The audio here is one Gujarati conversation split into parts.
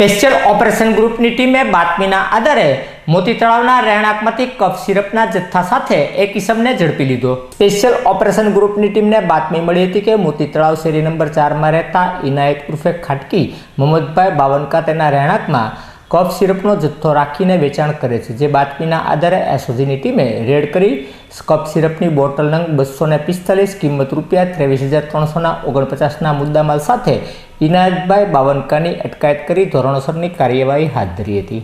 સ્પેશિયલ ઓપરેશન ગ્રુપની ટીમે બાતમીના આધારે મોતી તળાવના રહેણાંકમાંથી કફ સિરપના જથ્થા સાથે એક ઇસમને ઝડપી લીધો. સ્પેશિયલ ઓપરેશન ગ્રુપની ટીમને બાતમી મળી હતી કે મોતી તળાવ શેરી નંબર ચારમાં રહેતા ઇનાયત ઉર્ફે ખાટકી મોહમ્મદભાઈ બાવનકા તેના રહેણાંકમાં કફ સિરપનો જથ્થો રાખીને વેચાણ કરે છે, જે બાતમીના આધારે એસઓજીની ટીમે રેડ કરી કફ સિરપની બોટલ નંગ બસો ને પિસ્તાલીસ કિંમત રૂપિયા ત્રેવીસ હજાર ત્રણસોના ઓગણપચાસના મુદ્દામાલ સાથે ઇનાયતભાઈ બાવનકાની અટકાયત કરી ધોરણસરની કાર્યવાહી હાથ ધરી હતી.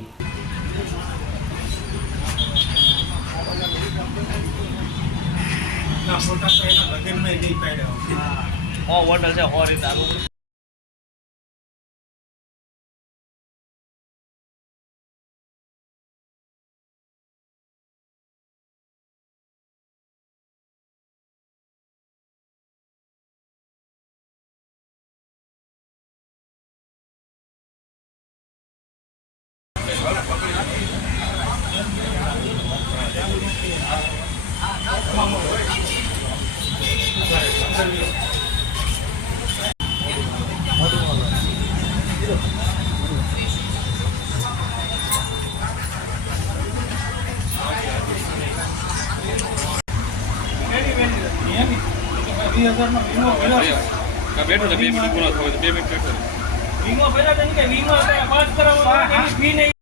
હોટલ છે બેઠો છે. બે મિનિટ છે. બે મિનિટ છે. વીમો પહેલા તો કે વીમો પાંચ કરાવો નહીં